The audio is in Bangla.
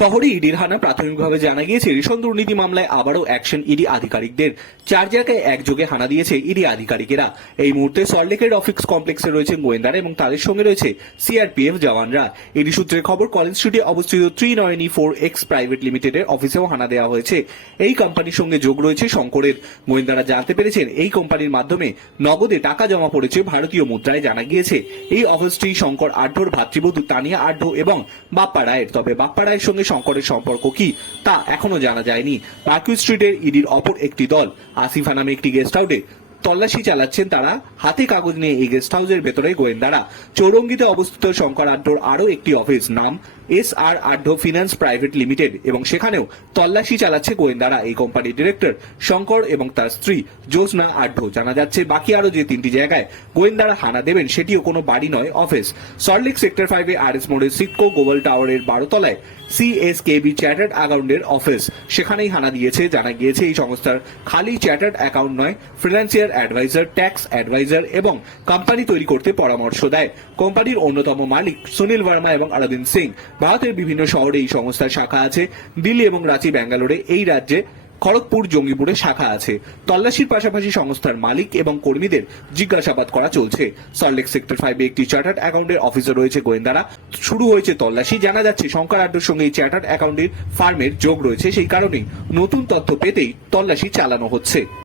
শহরে ইডির হানা প্রাথমিকভাবে জানা গিয়েছে, রেশন দুর্নীতি মামলায় আবারও অ্যাকশন ইডি আধিকারিকদের। চার জায়গায় একযোগে হানা দিয়েছে ইডি আধিকারিকেরা। এই মুহূর্তে সল্টলেকের অফিস কমপ্লেক্সে রয়েছে গোয়েন্দারা এবং তাদের সঙ্গে রয়েছে সিআরপিএফ জওয়ানরা। ইডি সূত্রের খবর কলেজ স্ট্রিটে অবস্থিত three ninety four X private লিমিটেডের অফিসেও হানা দেওয়া হয়েছে। এই কোম্পানির সঙ্গে যোগ রয়েছে শঙ্করের। গোয়েন্দারা জানতে পেরেছেন, এই কোম্পানির মাধ্যমে নগদে টাকা জমা পড়েছে ভারতীয় মুদ্রায় জানা গিয়েছে। এই অফিসটি শঙ্কর আঢ্যর ভাতৃবধূ তানিয়া আঢ্য এবং বাপ্পা রায়ের। তবে বাপ্পা রায়ের সঙ্গে শঙ্করের সম্পর্ক কি তা এখনও জানা যায়নি। মার্কিউ স্ট্রিটের ইডির অপর একটি দল, আসিফা নামে একটি গেস্ট হাউসে তল্লাশি চালাচ্ছেন তারা। হাতে কাগজ নিয়ে এই গেস্ট হাউসের ভেতরে গোয়েন্দারা। চৌরঙ্গিতে অবস্থিত শঙ্কর আড্ডোর আরও একটি অফিস নাম এস আর আড্ডো ফিনান্স প্রাইভেট লিমিটেড এবং সেখানেও তল্লাশি চালাচ্ছে গোয়েন্দারা। এই কোম্পানির ডিরেক্টর শঙ্কর এবং তার স্ত্রী জ্যোৎস্না আড্ডো। জানা যাচ্ছে, বাকি আরও যে তিনটি জায়গায় গোয়েন্দারা হানা দেবেন, সেটিও কোনো বাড়ি নয়, অফিস। সল্টলেক সেক্টর ফাইভে আর এস মোড়ের সিটকো গোবল টাওয়ারের বারো তলায় সিএসকেবি চ্যাটার্ড অ্যাকাউন্টের অফিস। সেখানেই হানা দিয়েছে, জানা গিয়েছে, এই সংস্থার খালি চ্যাটার্ড অ্যাকাউন্ট নয় ফিনান্সিয়াল অ্যাডভাইজার ট্যাক্স অ্যাডভাইজার এবং কোম্পানি তৈরি করতে পরামর্শ দেয়। কোম্পানির অন্যতম মালিক সুনীল ভার্মা এবং অরবিন্দ সিং। ভারতের বিভিন্ন শহরে এই সংস্থার শাখা আছে। দিল্লি এবং রাঁচি, ব্যাঙ্গালোরে এই রাজ্যে খড়গপুর, জঙ্গিপুরে শাখা আছে। তল্লাশির পাশাপাশি সংস্থার মালিক এবং কর্মীদের জিজ্ঞাসাবাদ করা চলছে। সল্টলেক সেক্টর ফাইভে একটি চার্টার্ড অ্যাকাউন্টের অফিসার রয়েছে গোয়েন্দারা। শুরু হয়েছে তল্লাশি। জানা যাচ্ছে শঙ্কর আড্ডোর সঙ্গে এই চার্টার্ড অ্যাকাউন্টের ফার্মের যোগ রয়েছে। সেই কারণেই নতুন তথ্য পেতেই তল্লাশি চালানো হচ্ছে।